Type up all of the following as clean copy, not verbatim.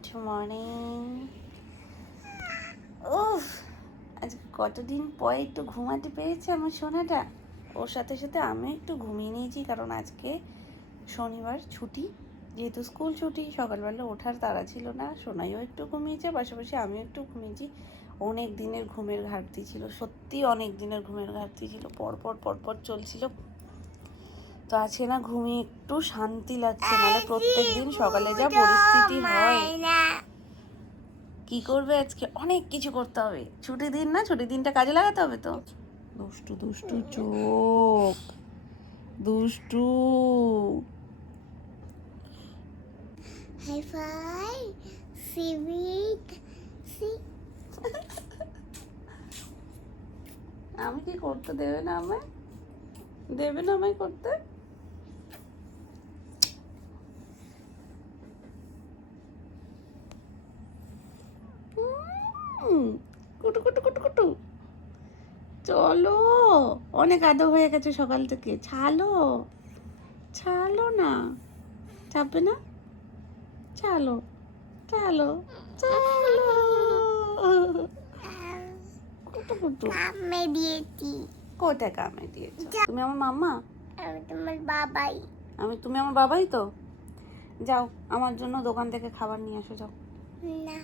Good morning. উফ, আজকে কতদিন পরে একটু ঘুমাতে পেরেছে আমার সোনাটা। ওর সাথে সাথে আমি একটু ঘুমিয়ে নিয়েছি, কারণ আজকে শনিবার ছুটি, যেহেতু স্কুল ছুটি। সকালবেলা ওঠার তাড়া ছিল না, সোনাইও একটু ঘুমিয়েছে, পাশাপাশি আমিও একটু ঘুমিয়েছি। অনেক দিনের ঘুমের ঘাটতি ছিল, সত্যি অনেক দিনের ঘুমের ঘাটতি ছিল, পরপর চলছিল। তো আজকে না ঘুমিয়ে একটু শান্তি লাগছে, নাহলে প্রত্যেক দিন সকালে যা পরিস্থিতি হয়। কি করবে, আজকে অনেক কিছু করতে হবে, ছুটির দিন না, ছুটির দিনটা কাজে লাগাতে হবে। তো দুষ্টু দুষ্টু চোখ, দুষ্টু। হাই ফাই সিভিক সি। আমি কি করতে দেবে না আমায়, দেবে না আমায় করতে? কুটু কুটু কুটু কুটু, চলো, অনেক আদর হয়ে গেছে সকাল থেকে, ছালো ছালো না, চাপবে না, চালো চালো চালো। কুটু কুটু কামে দিয়েছি। কোথায় কামে দিয়েছো? তুমি আমার মাম্মা, আমি তোমার বাবাই। তুমি আমার বাবাই তো। যাও, আমার জন্য দোকান থেকে খাবার নিয়ে আসো, যাও। না,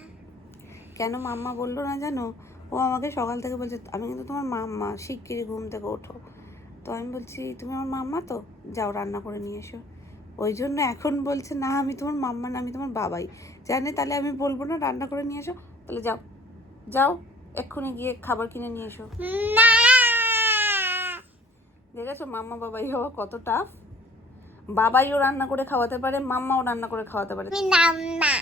কেন মাম্মা বললো না জানো? ও আমাকে সকাল থেকে বলছে আমি কিন্তু তোমার মাম্মা, শিগগিরই ঘুম থেকে ওঠো। তো আমি বলছি তুমি আমার মাম্মা তো, যাও রান্না করে নিয়ে এসো। ওই জন্য এখন বলছে না আমি তোমার মাম্মা না, আমি তোমার বাবাই। জানে তাহলে আমি বলবো না রান্না করে নিয়ে এসো? তাহলে যাও, যাও এক্ষুনি গিয়ে খাবার কিনে নিয়ে এসো। না, দেখেছো মাম্মা বাবাই হওয়া কত টাফ। বাবাইও রান্না করে খাওয়াতে পারে, মাম্মাও রান্না করে খাওয়াতে পারে, আমি নাম না।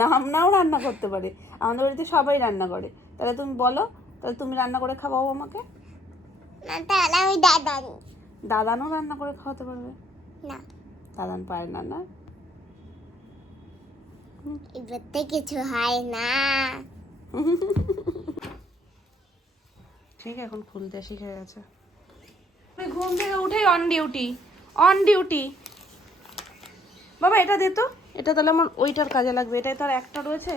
নামনাও রান্না করতে পারে। আমাদের বাড়িতে সবাই রান্না করে। তাহলে তুমি বলো, তাহলে তুমি রান্না করে খাওয়াও আমাকে। না, তাহলে আমি দাদানি। দাদানও রান্না করে খাওয়াতে পারবে। না, দাদান পারে না, না? এবারতে কিছু হয় না। ঠিক, এখন খুলতে শিখে গেছে। ঘুম থেকে উঠেই অন ডিউটি, অন ডিউটি। বাবা এটা দে তো, এটা তাহলে আমার ওইটার কাজে লাগবে। এটাই তো আর একটা রয়েছে,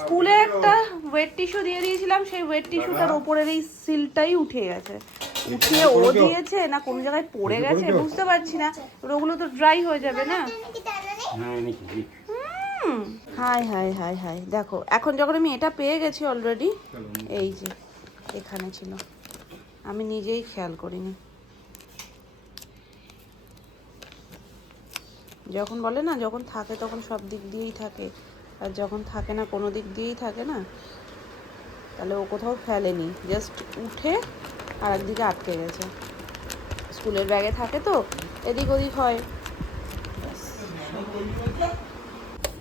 স্কুলে একটা ওয়েট টিস্যু দিয়ে দিয়েছিলাম, সেই ওয়েট টিস্যুটার ওপরের এই সিলটাই উঠে গেছে। উঠিয়ে ও দিয়েছে না কোন জায়গায় পড়ে গেছে বুঝতে পারছি না। ওগুলো তো ড্রাই হয়ে যাবে না। হাই হাই হাই হাই, দেখো এখন যখন আমি এটা পেয়ে গেছি অলরেডি, এই যে এখানে ছিল, আমি নিজেই খেয়াল করিনি। যখন বলে না, যখন থাকে তখন সব দিক দিয়েই থাকে, আর যখন থাকে না কোনো দিক দিয়েই থাকে না, তাহলে ও কোথাও ফেলেনি, জাস্ট উঠে আর একদিকে আটকে গেছে। স্কুলের ব্যাগে থাকে তো এদিক ওদিক হয়।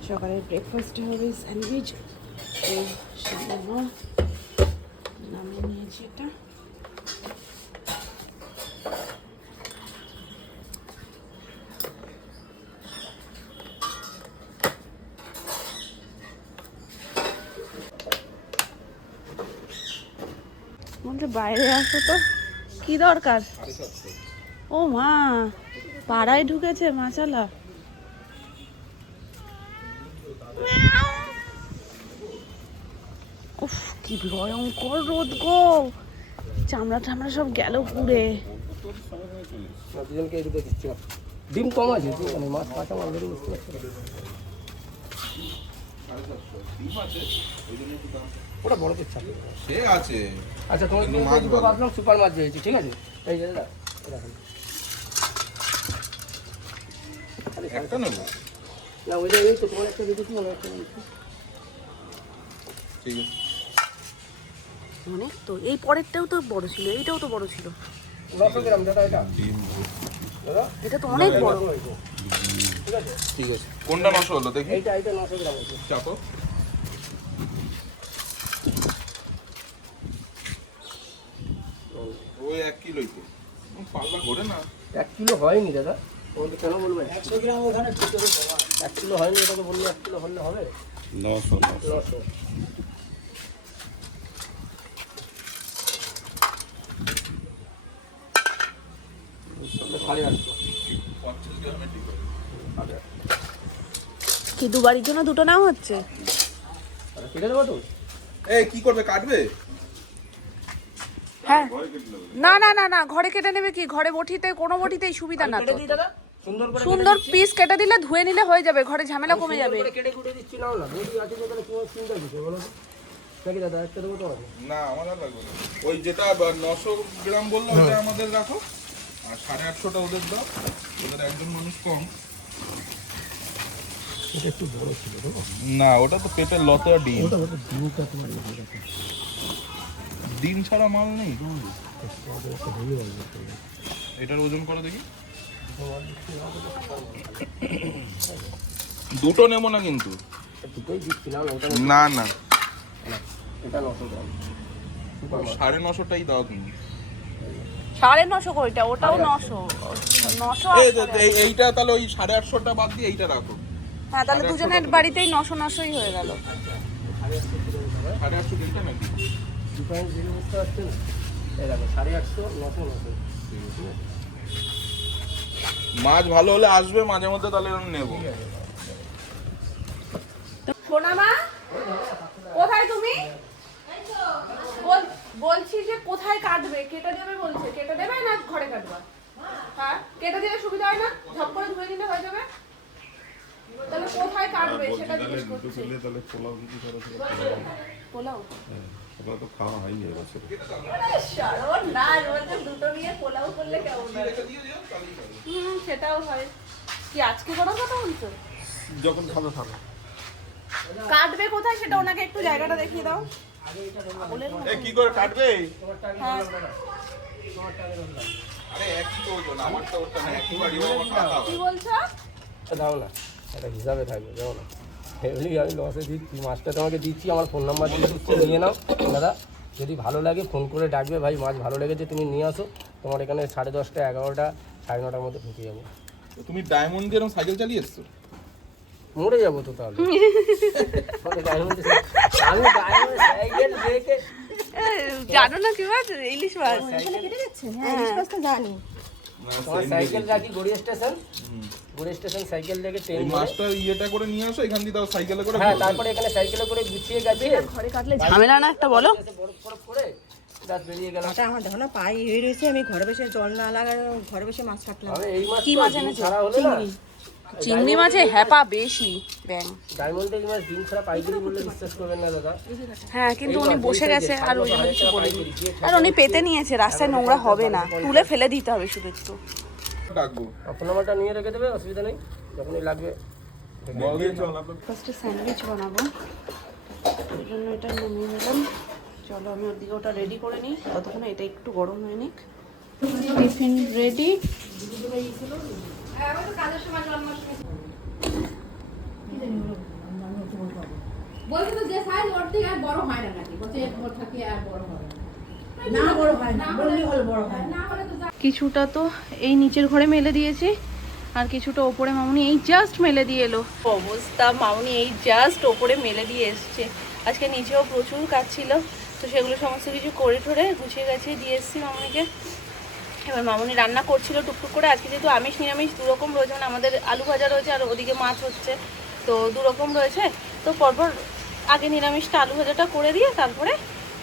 সকালের ব্রেকফাস্টে হবে স্যান্ডউইচ, নামিয়ে নিয়েছি এটা। বলছে বাইরে আসো তো, কি দরকার? ও মা, পাড়ায় ঢুকেছে মাছালা। উফ, কি ভয়ঙ্কর রোদ গো, চামড়া টামড়া সব গেল পুড়ে। ডিম কম আছে, মাছ কাঁচা মাছ ধরে বুঝতে পারছি। ওটা বড় পিচ্ছা সে আছে। আচ্ছা তোমার দুটো ভাবলাম সুপার মাছ দিয়েছি, ঠিক আছে? এই যে দাদা একটা নেবো না, ওই যে এই তো তোমার একটা দেখেছি মনে হচ্ছে। ঠিক আছে, অনেক তো, এই পরেরটাও তো বড় ছিল, এইটাও তো বড় ছিল। 900 গ্রাম দাদা এটা। দাদা এটা তো অনেক বড়। ঠিক আছে, ঠিক আছে। কোনটা 900 হলো দেখি? এইটা 900 গ্রাম আছে। চাপো। ওই 1 কিলোই তো। পাল্লা ঘোরে না। 1 কিলো হয়নি দাদা, তোমাকে কেন বলবেন? 100 গ্রাম ওখানে ভিতরে 1 কিলো হয়নি, এটা তো বললে 1 কিলো হলে হবে। 900 কি দুবারের জন্য দুটো নাও হচ্ছে? কেটে দেবো তো? এই কি করবে, কাটবে? হ্যাঁ না না না না ঘরে কেটে নেবে কি, ঘরে বটিতে কোনো বটিতেই সুবিধা না তো। কেটে দিই দাদা, সুন্দর করে সুন্দর পিস কেটে দিলে ধুয়ে নিলে হয়ে যাবে, ঘরে ঝামেলা কমে যাবে। কেটে কুটে দিচ্ছি, নাও না বডি আছে যেখানে তোমার চিন্তা দিতে বলো তো। নাকি দাদা একটা দেবো তো? না আমার আর লাগবে না। ওই যেটা 900 গ্রাম বললো ওটা আমাদের রাখো, আর 850টা ওদের দাও, ওদের একজন মানুষ কম। এটা একটু বড় ছিল তো। না ওটা তো পেটের লতে আর ডিম। ওটা ডিমটা তোমার এই দেখো। ডিম ছাড়া মাল নেই। এটার ওজন করো দেখি। দুটো নেবো না কিন্তু। দুটোই দিচ্ছি না ওটা। না না এটা 900 গ্রাম। 950টাই দাও তুমি। 950 কোইটা, ওটাও 900 এইটা তাহলে ওই 850টা বাদ দিয়ে এইটা রাখো। হ্যাঁ তাহলে দুজনের বাড়িতেই 900ই হয়ে গেল। 850 এইটা নাকি? ডিফারেন্স জিনিস বুঝতে পারছেন? এই দেখো 850, 900। মাছ ভালো হলে আসবে মাঝে মধ্যে, তাহলে আমি নেবো। সোনামা কোথায় তুমি? বলছি যে কোথায় কাটবে, কেটে দেবে বলছে, কেটে দেবে না ঘরে কাটবা? হ্যাঁ কেটে দিলে সুবিধা হয় না, ঝপ করে ধুয়ে দিলে হয়ে যাবে। তাহলে কোথায় কাটবে সেটা জিজ্ঞেস করছি। তাহলে পোলাও কিছু করো। পোলাও ওটা তো খাওয়া হয়নি এবছর। শারণ না বলতে দুটো নিয়ে পোলাও করলে কেমন হয়? সেটাও হয়। কি আজকে করার কথা বলছো? যখন খাবে খাবে। কাটবে কোথায় সেটা ওনাকে একটু জায়গাটা দেখিয়ে দাও। কি করে কাটবে? হ্যাঁ আরে একই তো ওজন, আমারটা ওটা না, একই বাড়ি আমার কাটা। কি বলছো? দাও না, এটা হিসাবে থাকবে, দাও না। এমনি আমি লসে দিচ্ছি, মাছটা তোমাকে দিচ্ছি, আমার ফোন নাম্বার দিয়ে দিচ্ছি, নিয়ে নাও দাদা। যদি ভালো লাগে ফোন করে ডাকবে, ভাই মাছ ভালো লেগেছে তুমি নিয়ে আসো। তোমার এখানে 10:30, 11টা, 9:30টার মধ্যে ঢুকে যাবো। তুমি ডায়মন্ড দিয়ে সাইকেল চালিয়ে এসছো? মরে যাবো তো তাহলে। আমি ডায়মন্ড সাইকেল দেখে জানো না কি মাছ? ইলিশ মাছ। তোমার সাইকেল রাখি Garia station, Garia station cycle থেকে ট্রেন এই মাছটা ইয়েটা করে নিয়ে আসো, এখান দিয়ে দাও সাইকেলে করে। হ্যাঁ, তারপরে এখানে সাইকেলে করে গুছিয়ে গেছে ঘরে কাটলে ঝামেলা না একটা বলো। বরফ ফরফ করে দাঁত বেরিয়ে গেল। ওটা আমার দেখো না পায়ে হয়ে রয়েছে, আমি ঘরে বসে জল না লাগায় ঘরে বসে মাছ কাটলাম। আমি এই মাছ কি মাছ এনেছো? ছাড়া হলো না। চিংড়ি মাছে হ্যাপা বেশি ব্যাং। ডায়মন্ডের মাছ ডিম ছাড়া পাইকারি বললে বিশ্বাস করবেন না দাদা। হ্যাঁ কিন্তু উনি বসে গেছে আর ওই জন্য কিছু বলেনি। আর উনি পেতে নিয়েছে, রাস্তায় নোংরা হবে না, তুলে ফেলে দিতে হবে শুধু একটু। ডাকবো। ফোন নাম্বারটা নিয়ে রেখে দেবে, অসুবিধা নেই, যখনই লাগবে। ফার্স্টে স্যান্ডউইচ বানাবো, ওই জন্য এটা নামিয়ে নিলাম। চলো আমি ওর দিকে ওটা রেডি করে নিই, ততক্ষণে এটা একটু গরম হয়ে নিক। Tiffin ready. বলছে তো যে সাইজ ওর থেকে আর বড় হয় না নাকি, বলছে এর বড় থাকে আর বড় হবে না বড় হয় না, বললে হলো বড় হয় না। না হলে তো কিছুটা তো এই নিচের ঘরে মেলে দিয়েছি, আর কিছুটা ওপরে মামুনি এই জাস্ট মেলে দিয়ে এলো। অবস্থা, মামুনি এই জাস্ট ওপরে মেলে দিয়ে এসছে। আজকে নিচেও প্রচুর কাজ ছিল, তো সেগুলো সমস্ত কিছু করে ঠরে গুছিয়ে গাছিয়ে দিয়ে এসেছি মামুনিকে। এবার মামুনি রান্না করছিল টুকটুক করে। আজকে যেহেতু আমিষ নিরামিষ দুরকম রয়েছে, মানে আমাদের আলু ভাজা রয়েছে আর ওদিকে মাছ হচ্ছে, তো দুরকম রয়েছে। তো পরপর আগে নিরামিষটা আলু ভাজাটা করে দিয়ে তারপরে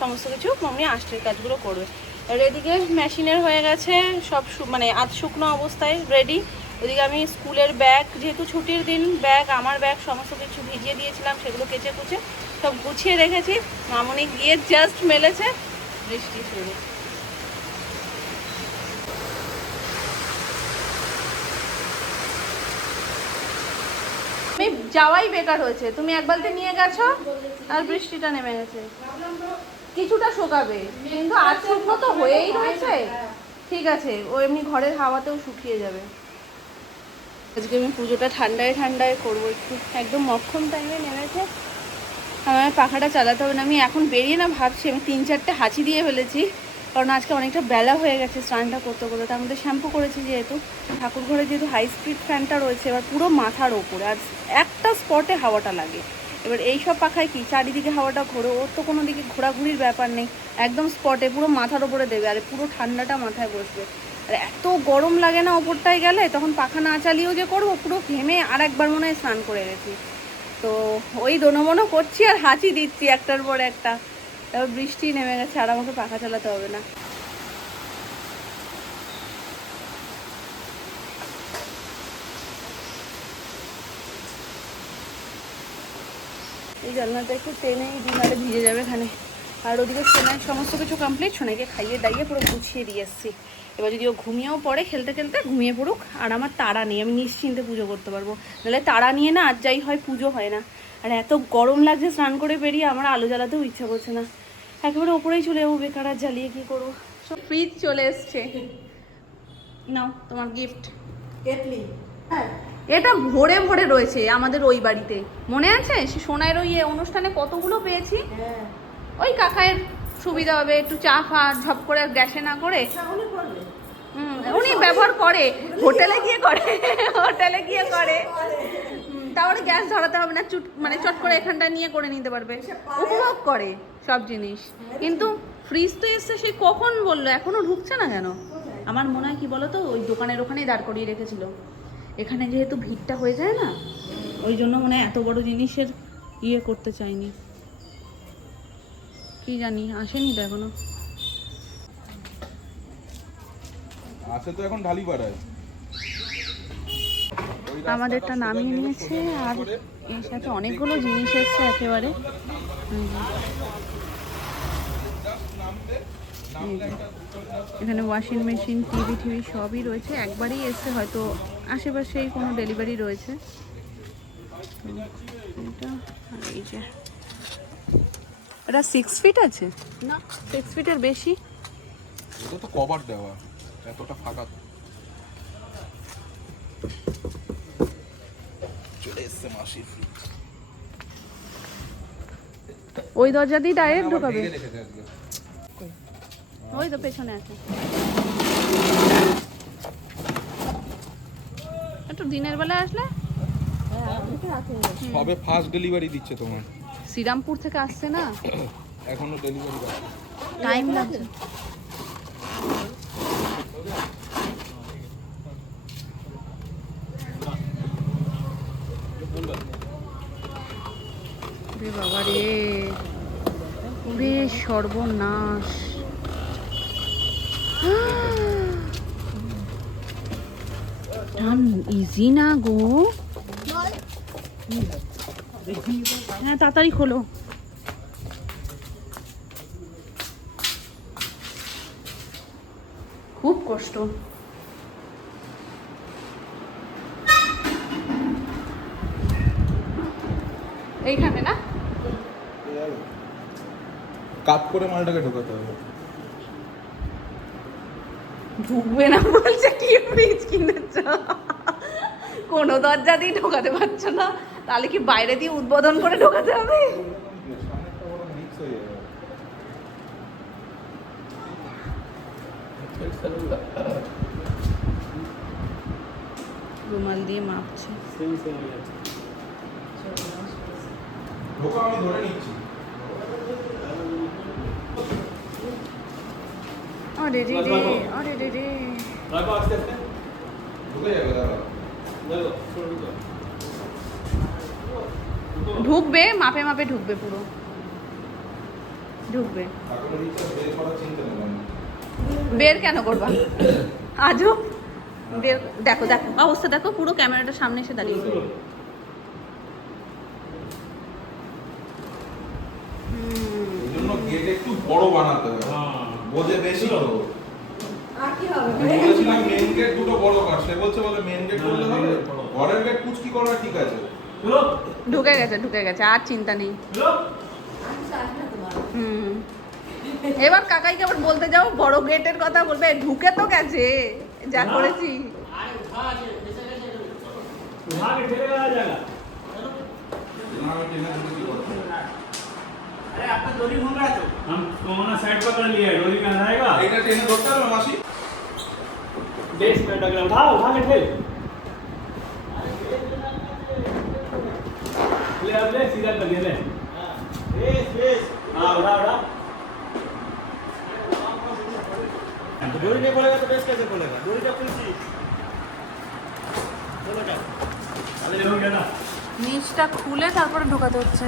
সমস্ত কিছু মামুনি আঁশটের কাজগুলো করবে। আর এদিকে মেশিনের হয়ে গেছে সব, মানে আধ শুকনো অবস্থায় রেডি। ওদিকে আমি স্কুলের ব্যাগ, যেহেতু ছুটির দিন, ব্যাগ আমার ব্যাগ সমস্ত কিছু ভিজিয়ে দিয়েছিলাম, সেগুলো কেচে কুচে সব গুছিয়ে রেখেছি। মামুনি গিয়ে জাস্ট মেলেছে, বৃষ্টি শুরু। আমি যাওয়াই বেকার হয়েছে, তুমি এক বালতি নিয়ে গেছো আর বৃষ্টিটা নেমে গেছে। কিছুটা শোকাবে কিন্তু আজ শুকনো তো হয়েই রয়েছে, ঠিক আছে, ও এমনি ঘরের হাওয়াতেও শুকিয়ে যাবে। আজকে আমি পুজোটা ঠান্ডায় ঠান্ডায় করবো একটু, একদম মক্ষম টাইমে নেমেছে। আমার পাখাটা চালাতে হবে না, আমি এখন বেরিয়ে না ভাবছি, আমি 3-4টে হাঁচি দিয়ে ফেলেছি, কারণ আজকে অনেকটা বেলা হয়ে গেছে স্নানটা করতে করতে। তার মধ্যে শ্যাম্পু করেছি, যেহেতু ঠাকুর ঘরে যেহেতু হাই স্পিড ফ্যানটা রয়েছে, এবার পুরো মাথার ওপরে, আর একটা স্পটে হাওয়াটা লাগে। এবার এই সব পাখায় কি চারিদিকে হাওয়াটা ঘোরে, ওর তো কোনো দিকে ঘোরাঘুরির ব্যাপার নেই, একদম স্পটে পুরো মাথার ওপরে দেবে, আর পুরো ঠান্ডাটা মাথায় বসবে। আর এত গরম লাগে না ওপরটায় গেলে, তখন পাখা না চালিয়েও যে করবো, পুরো ঘেমে আর একবার মনে হয় স্নান করে গেছি। তো ওই দোনোমনো করছি আর হাঁচি দিচ্ছি একটার পর একটা। তারপর বৃষ্টি নেমে গেছে আর আমাকে পাখা চালাতে হবে না। এই জানলাটা একটু টেনেই দিই, নাহলে ভিজে যাবে এখানে। আর ওদিকে সোনার সমস্ত কিছু কমপ্লিট, সোনাইকে খাইয়ে দাইয়ে পুরো গুছিয়ে দিয়ে এসেছি। এবার যদি ও ঘুমিয়েও পড়ে খেলতে খেলতে ঘুমিয়ে পড়ুক, আর আমার তাড়া নেই, আমি নিশ্চিন্তে পুজো করতে পারবো। নাহলে তাড়া নিয়ে না আর যাই হয় পুজো হয় না। আর এত গরম লাগছে স্নান করে বেরিয়ে, আমার আলো জ্বালাতেও ইচ্ছা করছে না, একেবারে ওপরেই চলে যাবো, বেকার আর জ্বালিয়ে কী করবো। সব ফ্রিজ চলে এসছে, নাও তোমার গিফট। কেটলি হ্যাঁ, এটা ভরে ভরে রয়েছে আমাদের ওই বাড়িতে, মনে আছে সে সোনার ওই অনুষ্ঠানে কতগুলো পেয়েছি। হ্যাঁ ওই কাকায়ের সুবিধা হবে, একটু চা ফা ঝপ করে গ্যাসে না করে। তাহলে করবে উনি ব্যবহার করে, হোটেলে গিয়ে করে, হোটেলে গিয়ে করে। তাহলে গ্যাস ধরাতে হবে না, মানে চট করে এখানটা নিয়ে করে নিতে পারবে, উপভোগ করে সব জিনিস। কিন্তু ফ্রিজ তো এসছে সেই কখন বললো, এখনো ঢুকছে না কেন? আমার মনে হয় কি বলতো, ওই দোকানের ওখানেই দাঁড় করিয়ে রেখেছিল। এখানে যেহেতু ভিড়টা হয়ে যায় না, ওই জন্য মনে হয় এত বড় জিনিসের ইয়ে করতে চাইনি, কি জানি, আসেনি তো এখনো। আছে তো এখন ঢালি পাড়ায়। আমাদেরটা নামিয়ে নিয়েছে, আর এর সাথে অনেকগুলো জিনিস এসছে একেবারে। এখানে ওয়াশিং মেশিন, টিভি সবই রয়েছে, একবারই এসছে, হয়তো আশেপাশেই কোনো ডেলিভারি রয়েছে। এটা আর এই যে এটা 6 ফিট আছে না, 6 ফিটের বেশি। এটা তো কভার দেওয়া, এতটা ফাঁকা চলে এসছে মাসির ফ্রিজ। ওই দরজা দিয়ে ডাইরেক্ট আবার ঢোকাবে, ভেঙে রেখেছে আজকে। ওই তো পেছনে আছে। একটু দিনের বেলা আসলে। সবে ফার্স্ট ডেলিভারি দিচ্ছে তোমার, শ্রীরামপুর থেকে আসছে না, এখনো ডেলিভারি বাকি। টাইম লাগছে। রে বাবা রে, ওরে সর্বনাশ। টান ইজি না গো। হ্যাঁ তাড়াতাড়ি খোলো। খুব কষ্ট। এইখানে না, কাপ করে মালটাকে ঢোকাতে হবে। ঢুকবে না বলছে, কি ফ্রিজ কিনেছ, কোনো দরজা দিয়ে ঢোকাতে পারছো না, তাহলে কি বাইরে দিয়ে উদ্বোধন করে ঢোকাতে হবে? রুমাল দিয়ে মাপছে। ঢোকা আমি ধরে নিচ্ছি। আরে রে রে, আরে রে রে, ঢুকে যাবে দাদা। ঢুকবে, মাপে মাপে ঢুকবে, পুরো ঢুকবে। এখন রিচার্জ বের করার চিন্তা নেই। বের কেন করবা আজও? বের দেখো, দেখো অবস্থা দেখো, পুরো ক্যামেরাটার সামনে এসে দাঁড়িয়েছে। এই জন্য গেট একটু বড় বানাতে হবে, বোঝে বেশি তো। আর কি হবে? আমি বলেছিলাম মেইন গেট দুটো বড় কর, সে বলছে বলে মেইন গেট করলে হবে, ঘরের গেট কুচকি করা ঠিক আছে। ঢুকে গেছে, ঢুকে গেছে, আর চিন্তা নেই। হুম, এবার কাকাইকে আবার বলতে যাও বড় গেটের কথা, বলবে ঢুকে তো গেছে, যা করেছি। না, আমি টেনে ধরে কি করতে হবে? अरे आपका डोरी घूम रहा है तो हम कोना साइड पकड़ लिया है, डोरी में आएगा। এটা টেনে ধরতে হবে মাসি। बेस में टकरा उठा के ठेल ले, अब ले सीधा कर दिया ले। बेस हाँ उठा डोरी नहीं बोलेगा तो बेस कैसे बोलेगा? डोरी का पुल सी बोलो क्या? अरे हो गया ना। নিচটা খুলে তারপরে ঢোকাতে হচ্ছে।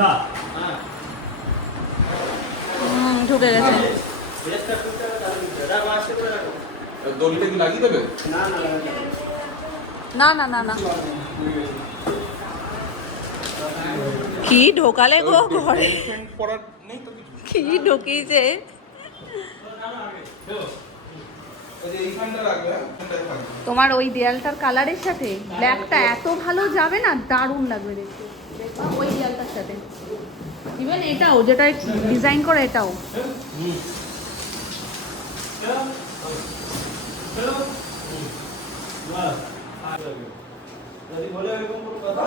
না ঢুকে গেছে। দড়িটা কি লাগিয়ে দেবে? না না না না, কি ঢোকালে গো ঘরে, পেন্ট করার নেই তো কিছু? কি ঢুকিয়েছে। এই যে এইখানটা রাখবে, হ্যাঁ? এইখানটায় থাকবে। তোমার ওই দেয়ালটার কালারের সাথে ব্ল্যাকটা এত ভালো যাবে না, দারুণ লাগবে দেখতে। দেখবা ওই দেয়ালটার সাথে ইভেন এটাও যেটা ডিজাইন করে এটাও। যদি বলে এরকম কোনো কথা